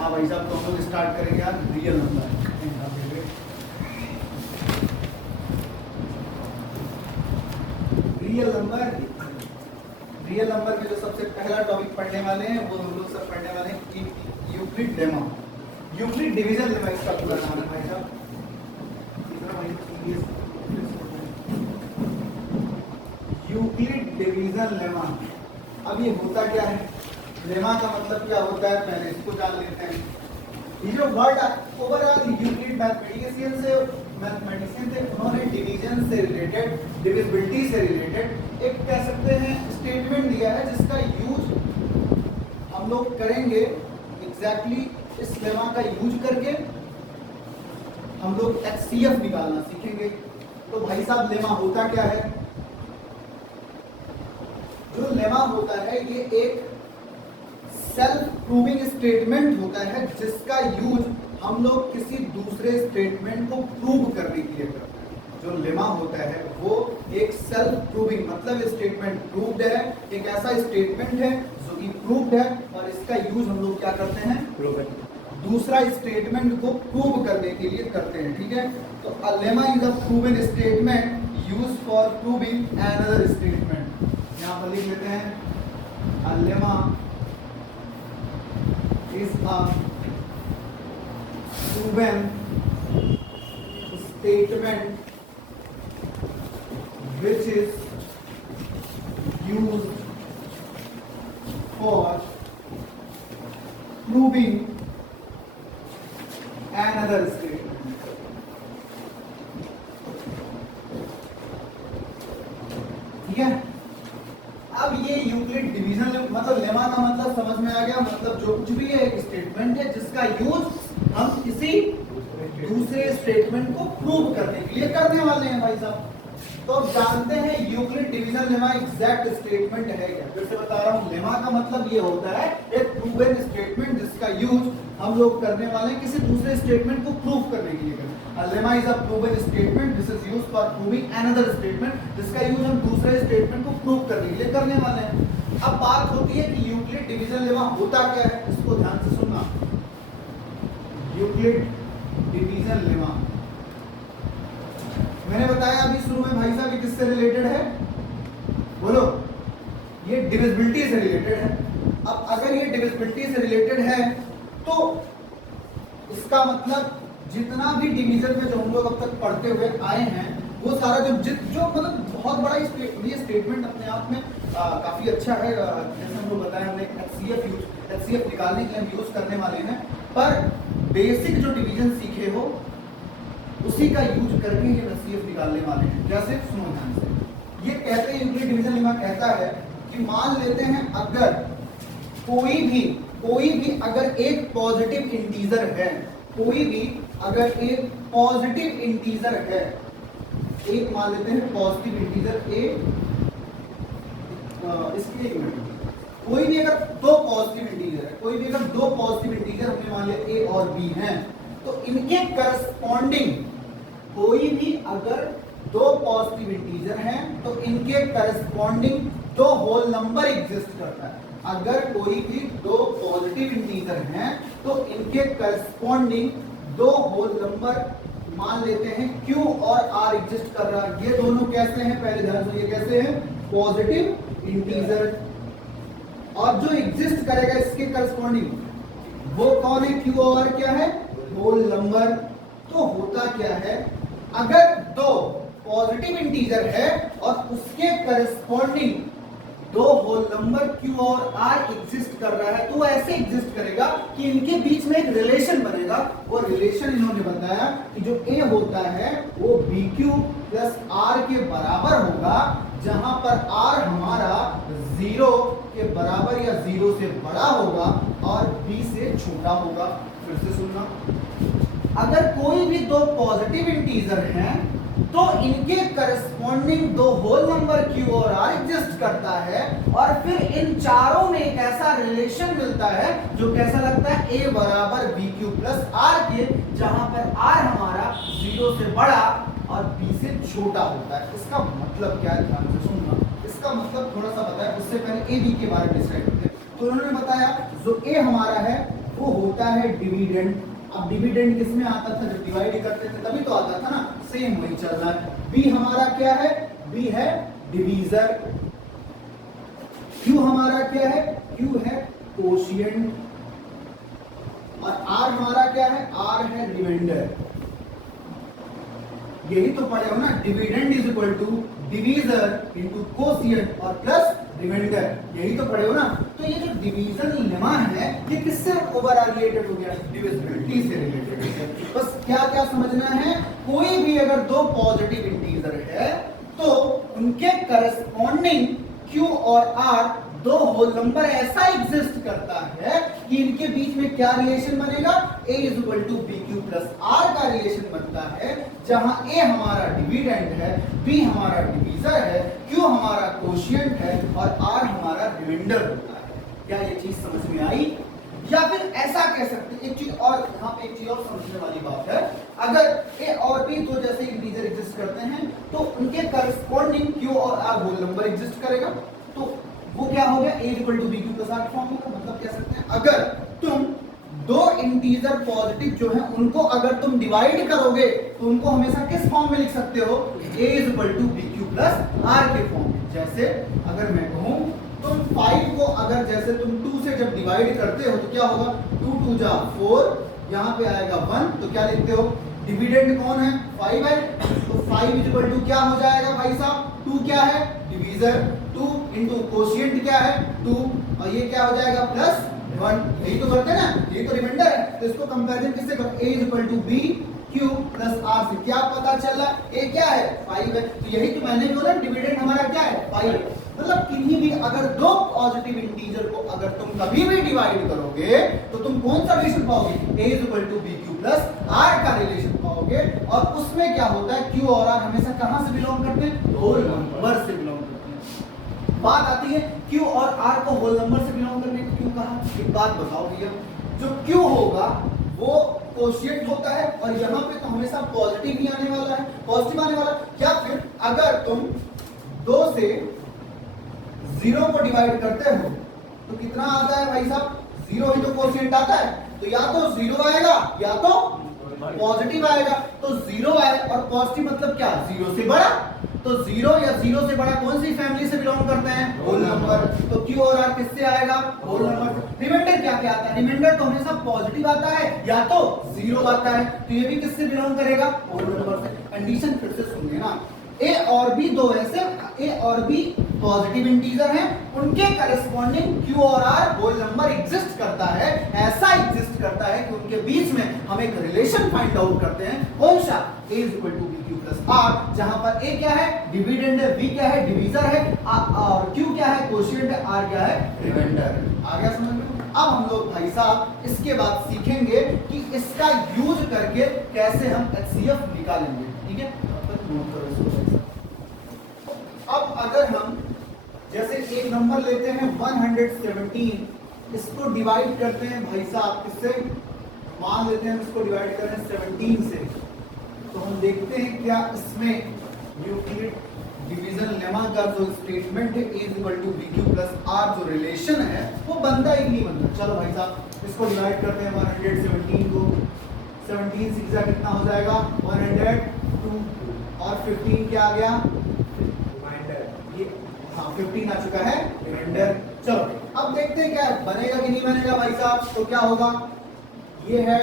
हाँ भाई साहब, तो हम लोग स्टार्ट करेंगे यार रियल नंबर। रियल नंबर में जो सबसे पहला टॉपिक पढ़ने वाले हैं वो हम लोग सब पढ़ने वाले हैं Euclid lemma. Euclid division lemma इसका पूरा नाम है भाई साहब। Euclid division lemma. अब ये होता क्या है, लेमा का मतलब क्या होता है, पहले इसको जान लेते हैं। ये जो वर्ड ओवरऑल यूक्लिड मैथमेटिशियन थे, उन्होंने डिवीजन से रिलेटेड, डिविजिबिलिटी से रिलेटेड एक कह सकते हैं स्टेटमेंट दिया है जिसका यूज हम लोग करेंगे। एग्जैक्टली इस लेमा का यूज करके हम लोग HCF निकालना सीखेंगे। तो भाई साहब लेमा होता क्या है? जो लेमा होता है ये एक सेल्फ प्रूविंग स्टेटमेंट होता है जिसका यूज हम लोग किसी दूसरे स्टेटमेंट को प्रूव करने के लिए करते हैं। जो लेमा होता है वो एक सेल्फ प्रूविंग, मतलब स्टेटमेंट प्रूव्ड है, एक ऐसा स्टेटमेंट है जो कि प्रूव्ड है और इसका यूज हम लोग क्या करते हैं, दूसरा स्टेटमेंट को प्रूव करने के लिए करते हैं। ठीक है, तो a lemma is a proven statement use for proving another statement. यहाँ पर लिख लेते हैं a lemma is a proven statement which is used for proving another statement। ठीक है, अब ये यूक्लिड डिवीजन मतलब लेमा का मतलब समझ में आ गया। मतलब जो कुछ भी है एक स्टेटमेंट है जिसका यूज हम किसी दूसरे स्टेटमेंट को प्रूव करने के लिए करने वाले हैं भाई साहब। तो अब जानते हैं Euclid division lemma exact statement है क्या। फिर से बता रहा हूं, लेमा का मतलब ये होता है एक प्रूवन स्टेटमेंट जिसका यूज हम लोग करने वाले हैं किसी दूसरे स्टेटमेंट को प्रूव करने के लिए करें। A lemma is a proven statement this is used for proving another statement, जिसका यूज हम दूसरे स्टेटमेंट को प्रूव करने के लिए करने वाले हैं। अब बात होती है कि यूक्लिड डिवीजन लेमा होता क्या है, इसको ध्यान से सुनना। यूक्लिड डिवीजन लेमा मैंने बताया अभी शुरू में भाई साहब, ये किससे रिलेटेड है, बोलो, ये डिविजिबिलिटी से रिलेटेड है। अब अगर ये डिविजिबिलिटी से रिलेटेड है तो इसका मतलब जितना भी डिवीजन में जो हम लोग अब तक पढ़ते हुए आए हैं वो सारा जो मतलब बहुत बड़ा ये स्टेटमेंट अपने आप में काफी अच्छा है। जैसे हम लोग बताया, हमने HCF निकालने के लिए हम यूज करने वाले हैं, पर बेसिक जो डिवीजन सीखे हो उसी का यूज करके ये HCF निकालने वाले हैं। जैसे सुनो ध्यान से, ये कहते हैं यूक्लिड डिवीजन लेमा कहता है कि मान लेते हैं अगर कोई भी अगर एक पॉजिटिव इंटीजर है, कोई भी अगर एक पॉजिटिव इंटीजर है, एक मान लेते हैं पॉजिटिव इंटीजर ए, इसके एक मिनट, कोई भी अगर दो पॉजिटिव इंटीजर है, कोई भी अगर दो पॉजिटिव इंटीजर हमने मान लिया ए और बी हैं, तो इनके करस्पॉन्डिंग, कोई भी अगर दो पॉजिटिव इंटीजर हैं तो इनके करस्पॉन्डिंग दो होल नंबर एग्जिस्ट करता है। अगर कोई भी दो पॉजिटिव इंटीजर हैं तो इनके करस्पॉन्डिंग दो होल नंबर मान लेते हैं Q और R एग्जिस्ट कर रहा है। ये दोनों कैसे हैं, पहले ध्यान से, ये कैसे हैं, पॉजिटिव इंटीजर। और जो एग्जिस्ट करेगा इसके करस्पॉन्डिंग वो कौन है, Q और R क्या है, होल नंबर। तो होता क्या है, अगर दो पॉजिटिव इंटीजर है और उसके करस्पॉन्डिंग दो होल नंबर Q और R एग्जिस्ट कर रहा है, तो ऐसे एग्जिस्ट करेगा कि इनके बीच में एक रिलेशन बनेगा। वो रिलेशन इन्होंने बताया कि जो A होता है वो BQ प्लस R के बराबर होगा, जहां पर R हमारा 0 के बराबर या 0 से बड़ा होगा और B से छोटा होगा। फिर से सुनना, अगर कोई भी दो पॉजिटिव इंटीजर हैं तो इनके करस्पॉन्डिंग दो होल नंबर Q और R एग्जिस्ट करता है, और फिर इन चारों में एक ऐसा रिलेशन मिलता है जो कैसा लगता है, A बराबर BQ प्लस R के, जहां पर R हमारा 0 से बड़ा और B से छोटा होता है। इसका मतलब क्या है, ध्यान से सुनना। इसका मतलब थोड़ा सा बताया, उससे पहले A B के बारे में डिसाइड करते हैं। तो उन्होंने बताया जो A हमारा है वो होता है डिविडेंड। अब डिविडेंड किस में आता था, जब डिवाइड करते थे तभी तो आता था ना, सेम वही चल रहा है। बी हमारा क्या है, बी है डिवीजर। क्यू हमारा क्या है, क्यू है कोशिएंट। और आर हमारा क्या है, आर है रिमाइंडर। यही तो पढ़े हो ना, dividend is equal to divisor into quotient और प्लस रिमाइंडर, यही तो पढ़े हो ना। तो ये जो डिवीजन लेमा है ये किससे ओवरऑल रिलेटेड हो गया, डिविजिबिलिटी से रिलेटेड है। बस क्या क्या समझना है, कोई भी अगर दो पॉजिटिव इंटीजर है तो उनके करस्पॉन्डिंग क्यू और आर दो होल नंबर ऐसा एग्जिस्ट करता है कि इनके बीच में क्या रिलेशन बनेगा, a is equal to b q plus r का रिलेशन बनता है, जहां a हमारा डिविडेंड है, b हमारा डिवीजर है, q हमारा कोशिएंट है और r हमारा रिमाइंडर होता है। क्या ये चीज समझ में आई? या फिर ऐसा कह सकते हैं, एक चीज और यहाँ पे एक चीज और समझने वाली बात है, अगर a और b दो जैसे इंटीजर एग्जिस्ट करते हैं तो उनके करस्पॉन्डिंग q और r होल नंबर एग्जिस्ट करेगा, तो वो क्या हो गया, a equal to b q plus r form होगा। मतलब कह सकते हैं अगर तुम दो इंटीजर पॉजिटिव जो है उनको अगर तुम डिवाइड करोगे तो उनको हमेशा किस फॉर्म में लिख सकते हो, a is equal to b q plus r के फॉर्म में। जैसे अगर मैं कहूं तुम 5 को अगर जैसे तुम 2 से जब डिवाइड करते हो तो क्या होगा, 2 2 जा 4, यहाँ पे आएगा 1, तो क्या लिखते हो, डिविडेंड कौन है, 5 है, तो 5 इज इक्वल टू क्या हो जाएगा भाई साहब, 2 क्या है डिवीजर, 2 इंटू कोशिएंट क्या है 2, और ये क्या हो जाएगा प्लस 1, यही तो करते हैं ना, ये तो रिमाइंडर है। तो इसको कंपैरिजन किससे करो, a is equal to b q plus r से। क्या पता चल रहा है, a क्या है 5 है, तो यही तो मैंने बोला डिविडेंड हमारा क्या है 5। मतलब किन्हीं भी अगर दो पॉजिटिव इंटीजर को अगर तुम कभी भी डिवाइड करोगे तो तुम कौन सा रिलेशन पाओगे, a is equal to b q plus r का रिलेशन पाओगे। और उसमें क्या होता है, q और r हमेशा कहां से बिलोंग करते हैं, होल नंबर से बिलोंग करते हैं। बात आती है q और r को होल नंबर से बिलोंग करने को क्यों कहा। एक बात बताओ भैया, जो q होगा वो कोशिएंट होता है और यहाँ पे तो हमेशा पॉजिटिव ही आने वाला है, पॉजिटिव आने वाला। क्या फिर अगर तुम 2 से 0 को डिवाइड करते हो तो कितना आता है भाई साहब, 0 ही तो कोशिएंट आता है, तो या तो 0 आएगा या तो पॉजिटिव आएगा। तो 0 आए और पॉजिटिव मतलब क्या, 0 से बड़ा, तो 0 या 0 से बड़ा कौन सी फैमिली से बिलोंग करते हैं, होल नंबर। तो q और r किससे आएगा, होल नंबर। रिमाइंडर क्या क्या आता है, रिमाइंडर तो हमेशा पॉजिटिव आता है या तो 0 आता है, तो ये भी किससे बिलोंग करेगा, होल नंबर से। कंडीशन फिर से सुनिए ना, a और b दो ऐसे a और b पॉजिटिव इंटीजर हैं, उनके करस्पॉन्डिंग q और r होल नंबर एग्जिस्ट करता है, ऐसा एग्जिस्ट करता है कि उनके बीच में हम एक रिलेशन फाइंड आउट करते हैं, कौन सा, a is equal to b q plus r, जहां पर a क्या है डिविडेंड है, b क्या है डिवीजर है, और q क्या है कोशिएंट है, r क्या है रिमाइंडर। आ गया समझ में। अब हम लोग भाई साहब इसके बाद सीखेंगे कि इसका यूज करके कैसे हम HCF निकालेंगे, ठीक है। नोट करो इसको। अब अगर हम जैसे एक नंबर लेते हैं 117, इसको डिवाइड करते हैं भाई साहब किससे, मान लेते हैं इसको डिवाइड कर रहे हैं 17 से, तो हम देखते हैं क्या इसमें यूक्लिड डिवीजन लेमा का जो स्टेटमेंट है a is equal to b q plus r जो रिलेशन है वो बनता ही नहीं बनता। चलो भाई साहब इसको डिवाइड करते हैं 117 को, 17 से एग्जैक्ट कितना हो जाएगा 102 और 15 क्या आ गया रिमाइंडर, ये हाँ 15 आ चुका है रिमाइंडर। चलो अब देखते हैं क्या बनेगा कि नहीं बनेगा भाई साहब। तो क्या होगा, ये है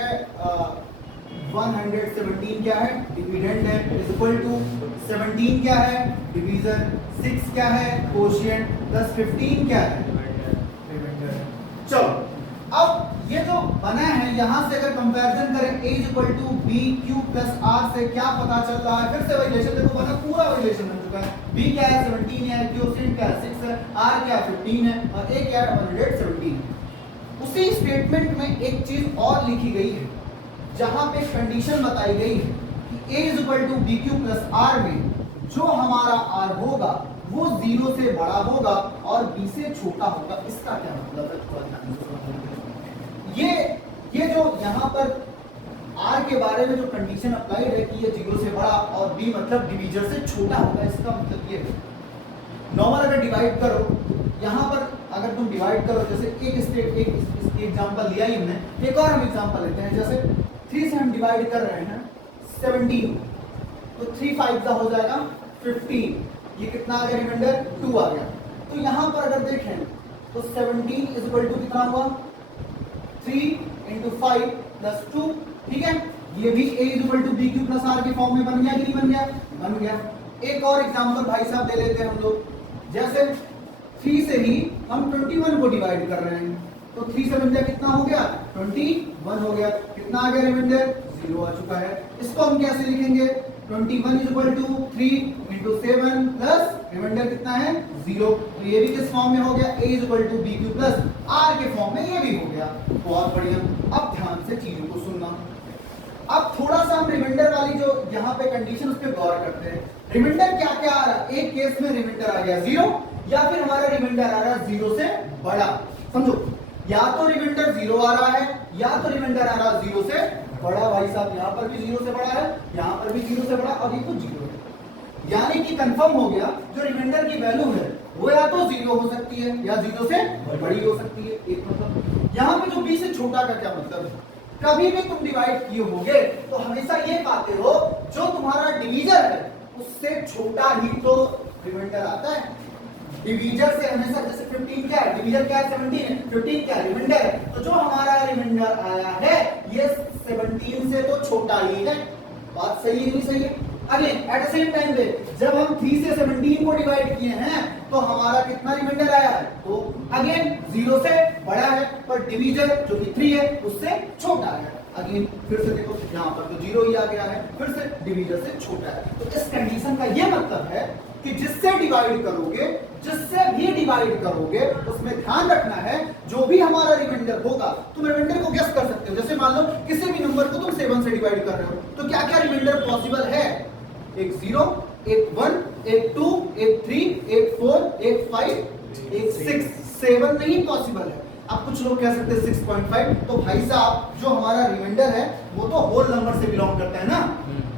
117 क्या है डिविडेंड है, इज इक्वल टू 17 क्या है डिवीजर, 6 क्या है कोशिएंट, प्लस 15 क्या है रिमाइंडर। चलो अब ये जो बना है यहां से अगर कंपैरिजन करें a is equal to b q plus r से क्या पता चल रहा है, फिर से वही रिलेशन देखो बना, पूरा रिलेशन बन चुका है। b क्या है 17 है, कोशिएंट क्या है 6 है, r क्या है 15 है और a क्या है 117। उसी स्टेटमेंट में एक चीज और लिखी गई है जहां पे कंडीशन बताई गई है कि a is equal to b q plus r में जो हमारा r होगा वो 0 से बड़ा होगा और b से छोटा होगा। इसका क्या मतलब है, ये जो यहाँ पर r के बारे में जो कंडीशन अप्लाइड है कि ये 0 से बड़ा और b मतलब डिवीजर से छोटा होगा, इसका मतलब ये है नॉर्मल अगर डिवाइड करो, यहाँ पर अगर तुम डिवाइड करो जैसे एक स्टेट एक एग्जांपल लिया ही हमने। एक और हम एग्जांपल लेते हैं, जैसे 3 से हम डिवाइड कर रहे हैं 17, तो 3 5 का हो जाएगा 15, ये कितना आ गया रिमाइंडर 2 आ गया। तो यहाँ पर अगर देखें तो 17 इज इक्वल टू कितना हुआ 3 इंटू 5 प्लस 2, ठीक है। ये भी a is equal to b q plus r के फॉर्म में बन गया कि नहीं बन गया? बन गया। एक और एग्जांपल भाई साहब ले लेते हैं हम लोग, जैसे 3 से ही हम 21 को डिवाइड कर रहे हैं, तो 3 से बन गया कितना हो गया 21 हो गया, कितना आ गया रिमाइंडर 0 आ चुका है। इसको हम कैसे लिखेंगे 21 is equal to 3 into 7 plus remainder कितना है 0। तो ये भी किस फॉर्म में हो गया a is equal to b q plus r के फॉर्म में ये भी हो गया। बहुत बढ़िया। अब ध्यान से चीजों को सुनना। अब थोड़ा सा हम रिमाइंडर वाली जो यहाँ पे कंडीशन उस पर गौर करते हैं। रिमाइंडर क्या क्या आ रहा है, एक केस में रिमाइंडर आ गया 0, या फिर हमारा रिमाइंडर आ रहा है 0 से बड़ा। समझो, या तो रिमाइंडर 0 आ रहा है या तो रिमाइंडर आ रहा है 0 से बड़ा। भाई साहब यहाँ पर भी 0 से बड़ा है, यहाँ पर भी 0 से बड़ा, और ये तो 0 है। यानी कि कंफर्म हो गया जो रिमाइंडर की वैल्यू है वो या तो 0 हो सकती है या 0 से बड़ी हो सकती है। एक मतलब यहाँ पे जो b से छोटा का क्या मतलब है, कभी भी तुम डिवाइड किए होगे तो हमेशा ये पाते हो जो तुम्हारा डिवीजर है उससे छोटा ही तो रिमाइंडर आता है। डिवीजर से हमेशा, जैसे 15 क्या है, डिवीजर क्या है 17 है, 15 क्या है रिमाइंडर है, तो जो हमारा रिमाइंडर आया है ये 17 से तो छोटा ही है। बात सही है नहीं सही है? Again at the same time पे जब हम 3 से 17 को डिवाइड किए हैं तो हमारा कितना रिमाइंडर आया है, तो अगेन 0 से बड़ा है, पर डिवीजर जो कि 3 है उससे छोटा है। अगेन फिर से देखो यहाँ पर तो 0 ही आ गया है, फिर से डिवीजर से छोटा है। तो इस कंडीशन का ये मतलब है कि जिससे डिवाइड करोगे, जिससे भी डिवाइड करोगे, उसमें ध्यान रखना है जो भी हमारा रिमाइंडर होगा तुम रिमाइंडर को गेस कर सकते हो। जैसे मान लो किसी भी नंबर को तुम 7 से डिवाइड कर रहे हो, तो क्या क्या रिमाइंडर पॉसिबल है, एक 0, एक 1, एक 2, एक 3, एक 4, एक 5, एक 6, 7 नहीं पॉसिबल है। अब कुछ लोग कह सकते हैं 6.5, तो भाई साहब जो हमारा रिमाइंडर है वो तो होल नंबर से बिलोंग करता है ना,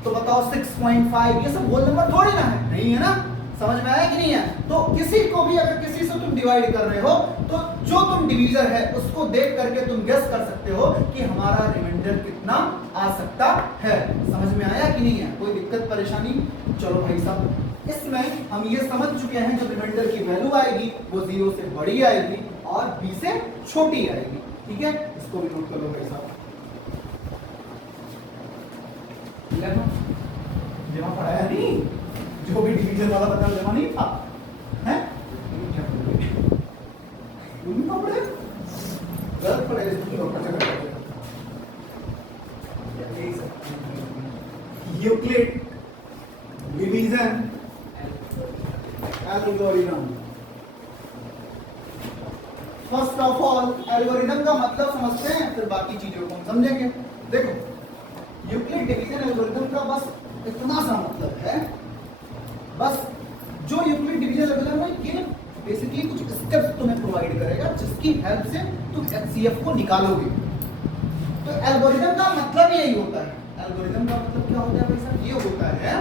तो बताओ 6.5 ये सब होल नंबर थोड़ी ना है, नहीं है ना? समझ में आया कि नहीं है? तो किसी को भी अगर किसी से तुम डिवाइड कर रहे हो तो जो तुम डिवीजर है उसको देख करके तुम गेस कर सकते हो कि हमारा रिमाइंडर कितना आ सकता है। समझ में आया कि नहीं है? कोई दिक्कत परेशानी? चलो भाई साहब, इसमें हम ये समझ चुके हैं जो रिमाइंडर की वैल्यू आएगी वो 0 से बड़ी आएगी और b से छोटी आएगी। ठीक है, इसको भी नोट कर लो भाई साहब। जमा पढ़ाया नहीं, जो भी डिवीजन वाला बता जमा नहीं था, हैं? तुम तो पढ़े, गलत पढ़े, इसको पता कर। Euclid division algorithm. First of all algorithm का मतलब समझते हैं, फिर बाकी चीजों को हम समझेंगे। देखो, यूक्लिड डिवीजन एल्गोरिथम का बस इतना सा मतलब है, बस जो यूक्लिड डिवीजन एल्गोरिथम है ये बेसिकली कुछ स्टेप्स तुम्हें प्रोवाइड करेगा जिसकी हेल्प से तुम एचसीएफ को निकालोगे। तो एल्गोरिथम का मतलब यही होता है। एल्गोरिथम का मतलब क्या होता है भाई साहब? ये होता है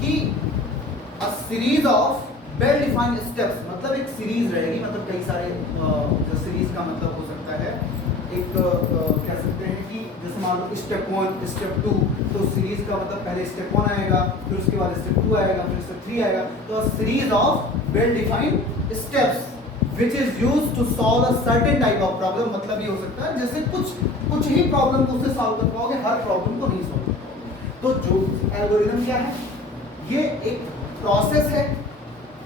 कि अ series of well defined steps, मतलब एक सीरीज रहेगी, मतलब कई सारे सीरीज का मतलब हो सकता है एक कह सकते हैं कि जैसे मान लो स्टेप 1 स्टेप 2, तो सीरीज का मतलब पहले स्टेप 1 आएगा, फिर उसके बाद स्टेप 2 आएगा, फिर स्टेप 3 आएगा। तो series of well defined steps which is used to solve a certain type of problem, मतलब ये हो सकता है जैसे कुछ ही प्रॉब्लम को उससे सॉल्व कर पाओगे, हर प्रॉब्लम को नहीं सॉल्व। तो जो एल्गोरिथम क्या है, ये एक प्रोसेस है,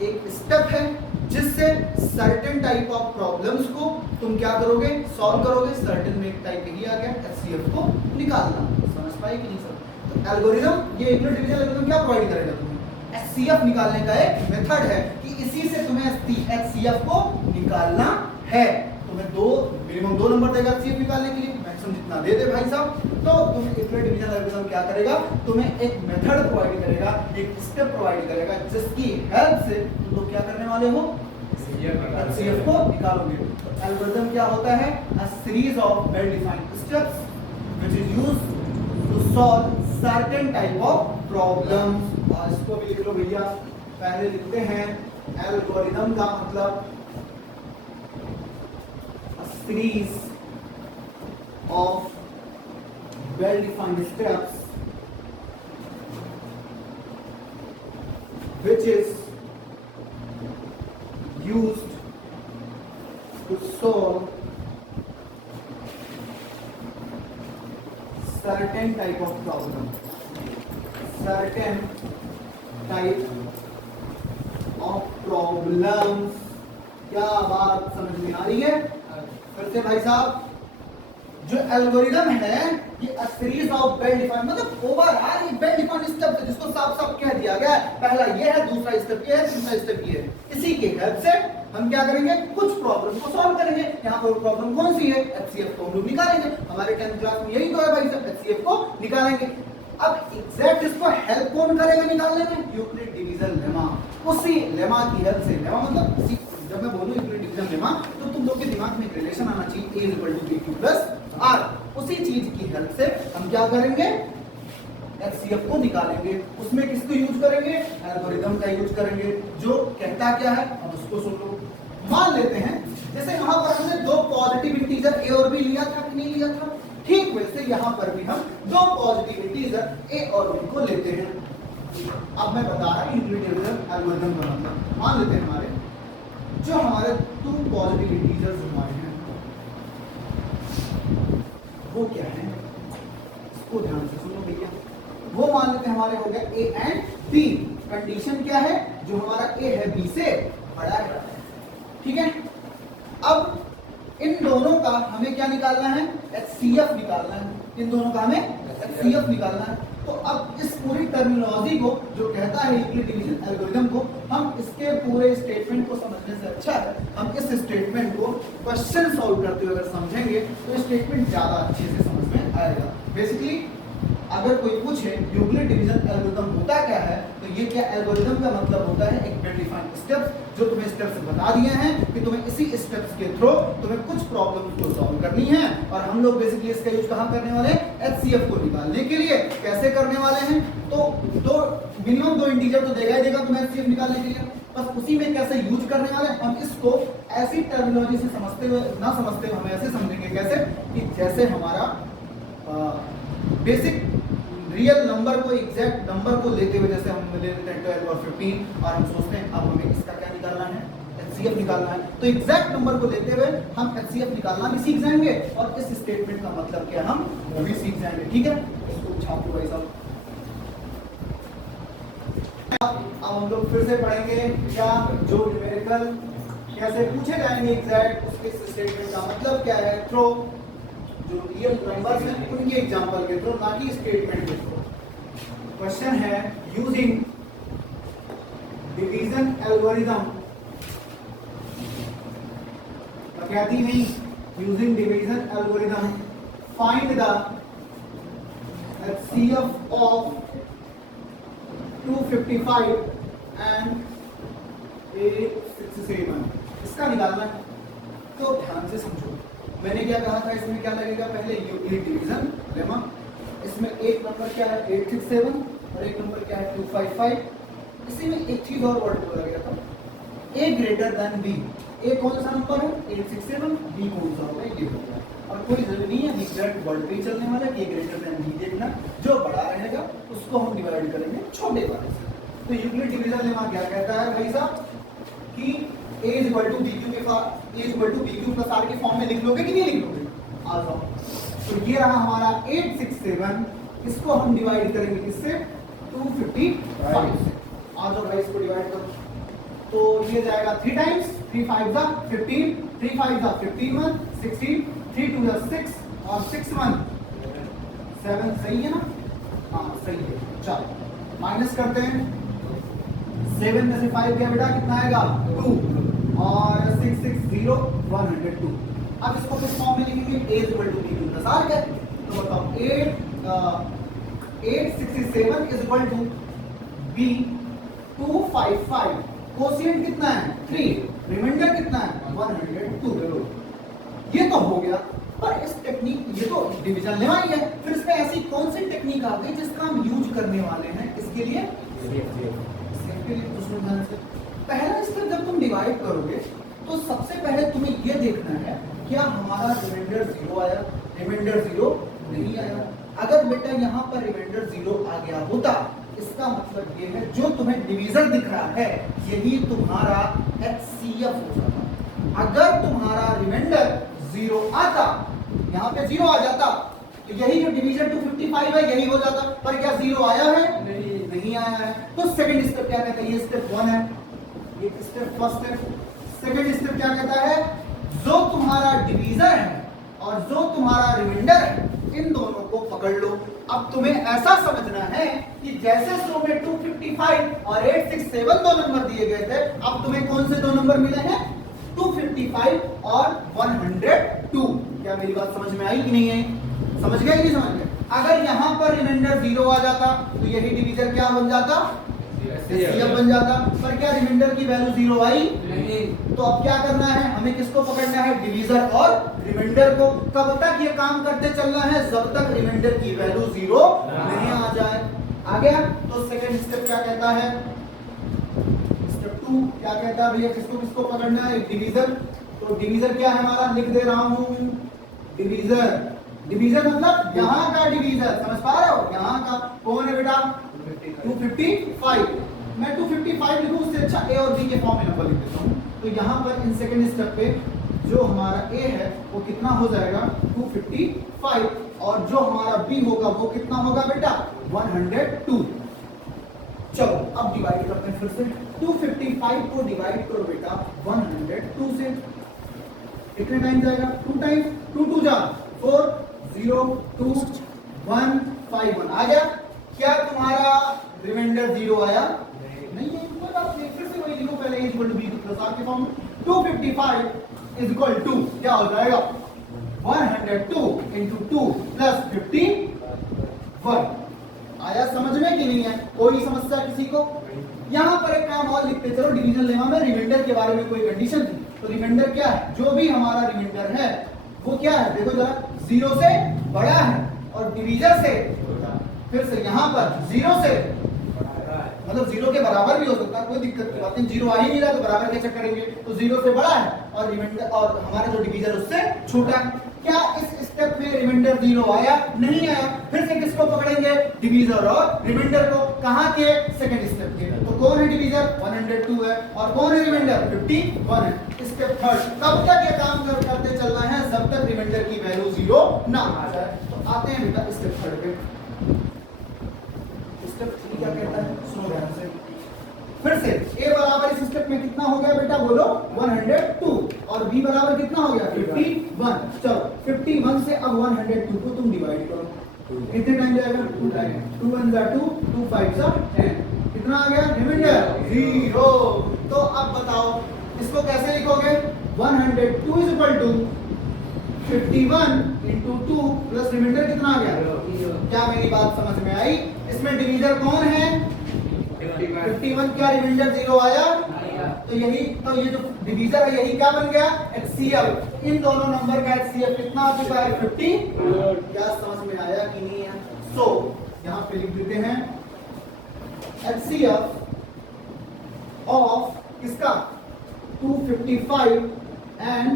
एक स्टेप है जिससे सर्टेन टाइप ऑफ प्रॉब्लम्स को तुम क्या करोगे, सॉल्व करोगे। सर्टेन में एक टाइप यही आ गया, एचसीएफ को निकालना। समझ पाए कि नहीं सर? तो एल्गोरिथम, ये यूक्लिड डिवीजन एल्गोरिथम क्या प्रोवाइड करेगा तुम्हें? एचसीएफ निकालने का एक मेथड है कि इसी से तुम्हें एचसीएफ को निकालना है। तुम्हें मिनिमम 2 नंबर देगा एचसीएफ निकालने के लिए, मैक्सिमम जितना दे दे भाई साहब। तो तुम्हें यूक्लिड डिवीजन एल्गोरिथम क्या करेगा, तुम्हें एक मेथड प्रोवाइड करेगा, एक स्टेप प्रोवाइड करेगा जिसकी हेल्प से तुम लोग क्या करने वाले हो, एचसीएफ को निकालोगे। तो एल्गोरिथम क्या होता है? A series of well defined steps which is used to solve certain type of problems. और इसको भी लिख लो भैया, पहले लिखते हैं एल्गोरिथम का मतलब series of well-defined steps which is used to solve certain type of problem, certain type of problems। क्या बात समझ में आ रही है? फिर से भाई साहब, जो एल्गोरिदम है ये अ सीरीज ऑफ वेल डिफाइंड, मतलब ओवरऑल ये वेल डिफाइंड स्टेप है जिसको साफ साफ कह दिया गया है, पहला ये है, दूसरा स्टेप ये है, तीसरा स्टेप ये है। इसी के हेल्प से हम क्या करेंगे, कुछ प्रॉब्लम को सॉल्व करेंगे। यहाँ पर प्रॉब्लम कौन सी है? एचसीएफ को हम लोग निकालेंगे। हमारे 10th क्लास में यही तो है भाई साहब, एचसीएफ को निकालेंगे। अब एग्जैक्ट इसको हेल्प कौन करेगा निकालने में? Euclid division lemma. उसी लेमा की हेल्प से, लेमा मतलब जब मैं बोलूं यूक्लिड डिवीजन लेमा तो तुम लोग के दिमाग में एक रिलेशन आना चाहिए, a = bq + r। उसी चीज की हेल्प से हम क्या करेंगे, एचसीएफ को निकालेंगे। उसमें किसको यूज करेंगे? एल्गोरिदम का यूज करेंगे। जो कहता क्या है अब उसको सुन लो। मान लेते हैं जैसे यहाँ पर हमने दो पॉजिटिव इंटीजर a और b लिया था कि नहीं लिया था, ठीक वैसे यहाँ पर भी हम दो पॉजिटिव इंटीजर a और b को लेते हैं। अब मैं बता रहा हूँ यूक्लिड डिवीजन एल्गोरिदम का मतलब। मान लेते हैं हमारे दो पॉजिटिव इंटीजर्स हमारे हैं, वो क्या है, इसको ध्यान से सुनो भैया। वो मान लेते हैं हमारे हो गया a एंड b। कंडीशन क्या है? जो हमारा a है b से बड़ा है, ठीक है। अब इन दोनों का हमें क्या निकालना है? HCF निकालना है। इन दोनों का हमें HCF निकालना है। तो अब इस पूरी टर्मिनोलॉजी को जो कहता है यूक्लिड डिवीजन एल्गोरिदम को, हम इसके पूरे स्टेटमेंट को समझने से अच्छा है हम इस स्टेटमेंट को क्वेश्चन सॉल्व करते हुए अगर समझेंगे तो स्टेटमेंट ज्यादा अच्छे से समझ में आएगा। बेसिकली अगर कोई पूछे यूक्लिड डिवीजन एल्गोरिदम होता क्या है, तो ये क्या एल्गोरिदम का मतलब होता है एक वेल डिफाइंड स्टेप्स जो तुम्हें स्टेप्स बता दिए हैं कि तुम्हें इसी स्टेप्स के थ्रू तुम्हें कुछ प्रॉब्लम्स को सॉल्व करनी है। और हम लोग बेसिकली इसका यूज कहां करने वाले हैं? एचसीएफ को निकालने के लिए। कैसे करने वाले हैं? तो मिनिमम दो इंटीजर तो देगा ही देगा तुम्हें एचसीएफ निकालने के लिए, बस उसी में कैसे यूज करने वाले हम इसको ऐसी टर्मिनोलॉजी से समझते हुए ना समझते हुए हम ऐसे समझेंगे कैसे कि जैसे हमारा बेसिक रियल नंबर को, एग्जैक्ट नंबर को लेते हुए, जैसे हम ले लेते हैं 12 और 15 और हम सोचते हैं अब हमें इसका क्या निकालना है? एचसीएफ निकालना है। तो एग्जैक्ट नंबर को लेते हुए हम एचसीएफ निकालना भी सीख जाएंगे और इस स्टेटमेंट का मतलब क्या हम वो भी सीख जाएंगे, ठीक है। इसको छाप लो भाई साहब। अब हम लोग फिर से पढ़ेंगे क्या, जो न्यूमेरिकल कैसे पूछे जाएंगे एग्जैक्ट, उसके स्टेटमेंट का मतलब क्या है, थ्रो जो रियल नंबर्स हैं उनके एग्जांपल के थ्रू, ना कि स्टेटमेंट के थ्रू। क्वेश्चन है यूजिंग डिवीजन एल्गोरिदम, कहती नहीं, using division algorithm find the HCF of 255 and 867। इसका निकालना है। तो ध्यान से समझो, मैंने क्या कहा था, इसमें क्या लगेगा? पहले यूक्लिड डिवीजन लेमा। इसमें एक नंबर क्या है? 867 और एक नंबर क्या है? 255। इसी में एक चीज और वर्ड बोला गया था, a greater than b। a कौन सा नंबर है? 867। b कौन सा होगा? ये होगा। और कोई जरूरी नहीं है एग्जैक्ट वर्ड पे चलने वाला, a ग्रेटर देन b देखना, जो बड़ा रहेगा उसको हम डिवाइड करेंगे छोटे वाले से। तो यूक्लिड डिवीजन लेमा क्या कहता है भाई साहब कि a = bq के साथ a = bq + r के फॉर्म में लिख लोगे कि नहीं लिख लोगे? आ जाओ। तो ये रहा हमारा 867, इसको हम डिवाइड करेंगे किससे? 255 से। आ जाओ भाई, इसको डिवाइड करो तो ये जाएगा 3 टाइम्स, 3 5 = 15, 3 5 = 15 1 16, 3 2 = 6 और 6 1 7। सही है ना? हाँ सही है। चलो माइनस करते हैं। 7 में से 5 गया बेटा, कितना आएगा? 2 और 6 6 0 102। अब इसको किस फॉर्म में लिखेंगे? a = bq + r क्या? तो बताओ 867 = b 255। कोशिएंट कितना है? 3। रिमाइंडर कितना है? 102। ये तो हो गया, पर इस टेक्निक, ये तो डिवीजन लेमा ही है, फिर इसमें ऐसी कौन सी टेक्निक आ गई जिसका हम यूज करने वाले हैं इसके लिए? पहला स्टेप जब तुम डिवाइड करोगे तो सबसे पहले तुम्हें यह देखना है क्या हमारा रिमाइंडर 0 आया? रिमाइंडर 0 नहीं आया। अगर बेटा यहाँ पर रिमाइंडर 0 आ गया होता, इसका मतलब ये है जो तुम्हें डिवीजर दिख रहा है यही तुम्हारा HCF हो जाता। अगर तुम्हारा रिमाइंडर 0 आता, यहाँ पे 0 आ जाता, तो यही जो डिवीजन 255 है यही हो जाता। पर क्या 0 आया है? नहीं आया है। तो सेकंड स्टेप क्या कहता है? ये स्टेप 1 है, ये स्टेप फर्स्ट है। सेकंड स्टेप क्या कहता है? जो तुम्हारा डिवीजर है और जो तुम्हारा रिमाइंडर है, इन दोनों को पकड़ लो। अब तुम्हें ऐसा समझना है कि जैसे शो में 255 और 867 दो नंबर दिए गए थे, अब तुम्हें कौन से दो नंबर मिले हैं? 255 और 102। क्या मेरी बात समझ में आई कि नहीं आई? समझ गए कि नहीं समझ गए? अगर यहां पर रिमाइंडर 0 आ जाता तो यही डिवीजर क्या बन जाता? HCF बन जाता। पर क्या रिमाइंडर की वैल्यू 0 आई? नहीं। तो अब क्या करना है? हमें किसको पकड़ना है? डिवीजर और रिमाइंडर को। कब तक ये काम करते चलना है? जब तक रिमाइंडर की वैल्यू 0 नहीं आ जाए। आ गया? तो सेकंड स्टेप क्या कहता है? स्टेप 2 क्या कहता है भैया? किसको किसको पकड़ना है? डिवीजर। तो डिवीजर क्या है हमारा? लिख दे रहा हूं, डिवीजर। डिवीजर मतलब यहाँ का डिवीजर, समझ पा रहे हो? यहाँ का कौन है बेटा? 255। मैं 255 लिखूं, उससे अच्छा A और B के फॉर्म में नंबर लिख देता हूँ। तो यहाँ पर इन सेकंड स्टेप पे जो हमारा A है वो कितना हो जाएगा? 255। और जो हमारा B होगा वो कितना होगा बेटा? 102। चलो अब डिवाइड करते हैं फिर से। 255 को डिवाइड करो बेटा 102 से। कितने टाइम जाएगा? 2 टाइम। 2 2 जा 4, 0 2 1 5 1 आ गया। क्या तुम्हारा रिमाइंडर 0 आया? नहीं है। कोई बात नहीं, फिर से वही लिखो पहले a equal to b plus r के फॉर्म में। 255 इज इक्वल टू क्या हो जाएगा? 102 into 2 प्लस 51। आया समझ में कि नहीं है? कोई समस्या किसी को? यहाँ पर एक काम और लिखते चलो। डिवीजन लेमा में रिमाइंडर के बारे में कोई कंडीशन थी, तो रिमाइंडर क्या है? जो भी हमारा रिमाइंडर है वो क्या है? देखो जरा, 0 से बड़ा है और डिवीजर से, फिर से यहाँ पर 0 से मतलब 0 के बराबर भी हो सकता है, कोई दिक्कत की बात नहीं। 0 आ ही नहीं रहा तो बराबर कैसे करेंगे? तो 0 से बड़ा है और रिमाइंडर और हमारा जो डिवीजर उससे छोटा है। क्या इस स्टेप में रिमाइंडर 0 आया? नहीं आया। फिर से किसको पकड़ेंगे? डिवीजर और रिमाइंडर को। कहाँ के? सेकंड स्टेप के। तो कौन है डिवीजर? 102 है। और कौन है रिमाइंडर? 51 है। Step third. कब तक ये काम करते चलना है? जब तक रिमाइंडर की वैल्यू 0 ना आ जाए। तो आते हैं बेटा स्टेप थर्ड पे। स्टेप 3 क्या कहता है? सुनो ध्यान से। फिर से a बराबर इस स्टेप में कितना हो गया बेटा? बोलो 102। और b बराबर कितना हो गया? 51। चलो 51 से अब 102 को तुम डिवाइड करो। कितने टाइम जाएगा? 2 टाइम। 2 1 जा 2, 2 5 जा 10। कितना आ गया? रिमाइंडर 0। तो अब बताओ इसको कैसे लिखोगे? 102 is equal to 51 into 2 plus remainder कितना आ गया? क्या मेरी बात समझ में आई? इसमें डिवीजर कौन है? 51। क्या रिमाइंडर 0 आया? तो यही तो ये जो डिवीजर है यही क्या बन गया? HCF। इन दोनों नंबर का HCF कितना आ चुका है? 50। क्या समझ में आया कि नहीं है? सो यहाँ पे लिख देते हैं HCF ऑफ किसका? 255 एंड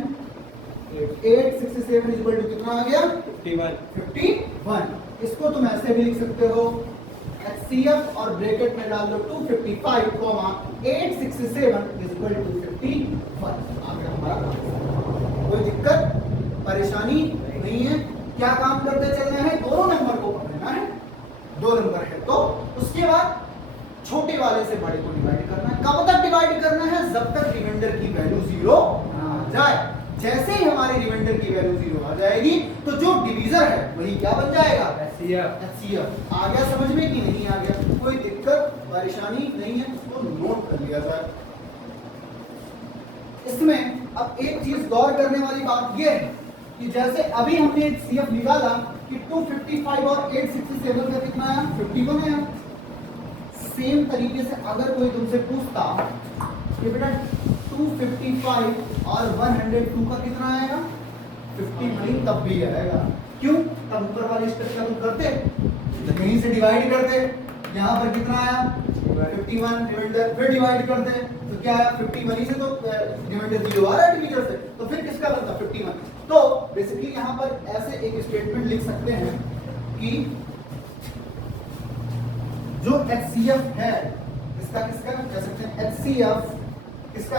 867 इक्वल टू कितना आ गया? 51। इसको तुम ऐसे भी लिख सकते हो HCF और ब्रैकेट में डाल दो 255, 867 इक्वल टू 51। आ गया हमारा। कोई दिक्कत परेशानी नहीं है। क्या काम करते चलना है? दोनों नंबर को पकड़ना है। 2 नंबर है तो उसके बाद छोटे वाले से बड़े को डिवाइड करना है। कब तक डिवाइड करना है? जब तक रिमाइंडर की वैल्यू 0 आ जाए। जैसे ही हमारी रिमाइंडर की वैल्यू 0 आ जाएगी तो जो डिवीजर है वही क्या बन जाएगा? HCF। आ गया समझ में कि नहीं आ गया? कोई दिक्कत परेशानी नहीं है, इसको नोट कर लिया जाए। इसमें अब एक चीज गौर करने वाली बात यह है कि जैसे अभी हमने HCF निकाला कि 255 और 867 का कितना आया? 51 आया। सेम तरीके से अगर कोई तुमसे पूछता कि बेटा 255 और 102 का कितना आएगा? 51 तब भी आएगा। क्यों? तब ऊपर वाले स्टेप का तुम करते यहीं से डिवाइड करते। यहाँ पर कितना आया? 51 रिमाइंडर, फिर डिवाइड करते तो क्या आया? 51 से तो रिमाइंडर 0 आ रहा है डिवीजर से, तो फिर किसका बनता? 51। तो बेसिकली यहां पर ऐसे एक स्टेटमेंट लिख सकते हैं कि जो HCF है इसका किसका कह सकते हैं HCF किसका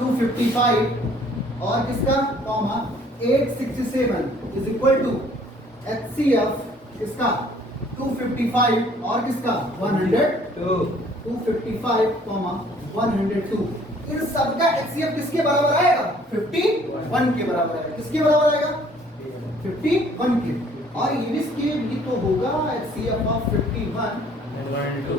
255 और किसका comma 867 is equal to HCF किसका 255 और किसका 102 255 कॉमा 102 इन सबका HCF किसके बराबर आएगा 51 के बराबर आएगा। किसके बराबर आएगा 51 के। और इसके भी तो होगा HCF ऑफ 51 and 102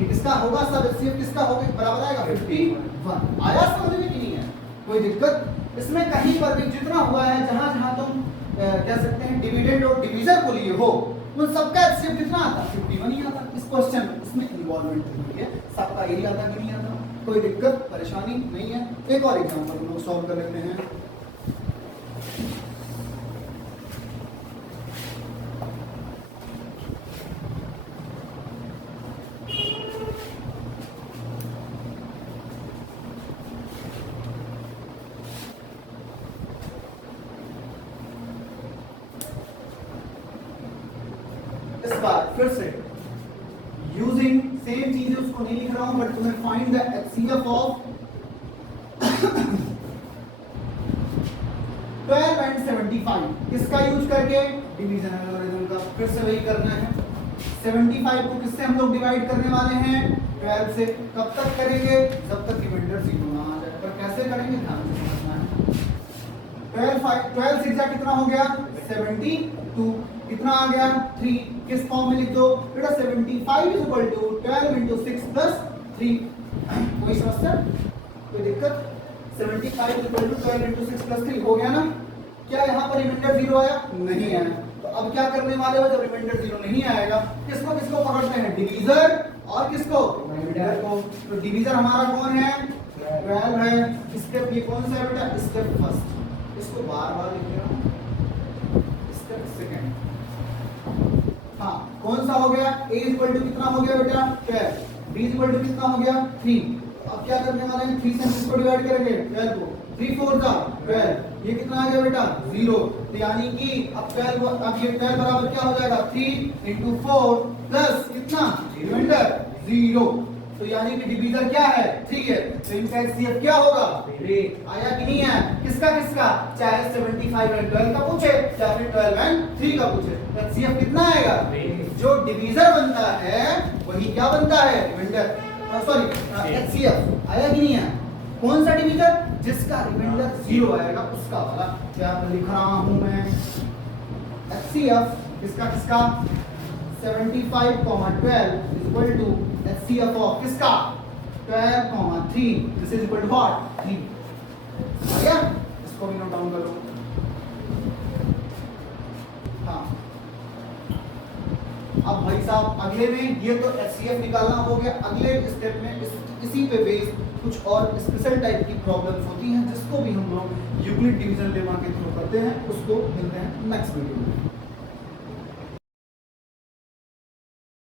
ये किसका होगा सब HCF किसका होगा बराबर आएगा 51। आया समझ में कि नहीं है कोई दिक्कत इसमें कहीं पर भी जितना हुआ है जहां जहां तुम कह सकते हैं डिविडेंड और डिवीजर को लिए हो उन सबका HCF कितना आता 51 ही आता। इस क्वेश्चन इसमें इन्वॉल्वमेंट नहीं है सबका यही आता कि नहीं आता कोई दिक्कत परेशानी नहीं है। एक और एग्जांपल हम लोग सॉल्व कर लेते हैं। इस बार फिर से यूजिंग सेम चीजें उसको नहीं लिख रहा हूं बट तुम्हें find the HCF of 12 and 75 किसका यूज करके डिवीजन एल्गोरिथम का फिर से वही करना है। 75 को किससे हम लोग डिवाइड करने वाले हैं 12 से। कब तक करेंगे जब तक रिमाइंडर 0 ना आ जाए। पर कैसे करेंगे ध्यान से समझना है। 12 6 कितना हो गया 72 कितना आ गया 3 किस फॉर्म में लिख दो बेटा 75 is equal to 12 into 6 plus 3 कोई समस्या कोई दिक्कत 75 is equal to 12 into 6 plus 3 हो गया ना। क्या यहाँ पर रिमाइंडर 0 आया नहीं आया। तो अब क्या करने वाले हो जब रिमाइंडर 0 नहीं आएगा किसको किसको पकड़ते हैं डिवीजर और किसको रिमाइंडर को। तो डिवीजर हमारा कौन है 12 है। स्टेप ये कौन सा है बेटा स्टेप फर्स्ट इसको बार बार लिख रहा हूं स्टेप सेकंड। हाँ कौन सा हो गया a इक्वल टू कितना हो गया बेटा 12 b इक्वल टू कितना हो गया 3। अब क्या करने वाले हैं 3 से हम इसको डिवाइड करेंगे 12 को 3 4 का 12 ये कितना आ गया बेटा 0। तो यानी कि अब 12 अब ये 12 बराबर क्या हो जाएगा 3 into 4 प्लस कितना रिमाइंडर 0। तो यानी कि डिवीजर क्या है 3 है। तो इनका HCF क्या होगा आया कि नहीं है किसका किसका चाहे 75 and 12 का पूछे चाहे फिर 12 and 3 का पूछे HCF कितना आएगा जो डिवीजर बनता है वही क्या बनता है रिमाइंडर सॉरी HCF आया कि नहीं है। कौन सा डिवीजर जिसका रिमाइंडर 0 आएगा उसका वाला क्या लिख रहा हूं मैं HCF किसका किसका 75 12 is equal to HCF of किसका 12 3 this is equal to what 3 आ गया। इसको भी नोट डाउन कर लो। हाँ अब भाई साहब अगले में ये तो HCF निकालना हो गया। अगले स्टेप में इसी पे बेस कुछ और स्पेशल टाइप की प्रॉब्लम्स होती हैं जिसको भी हम लोग यूक्लिड डिवीजन लेमा के थ्रू करते हैं। उसको मिलते हैं नेक्स्ट वीडियो में।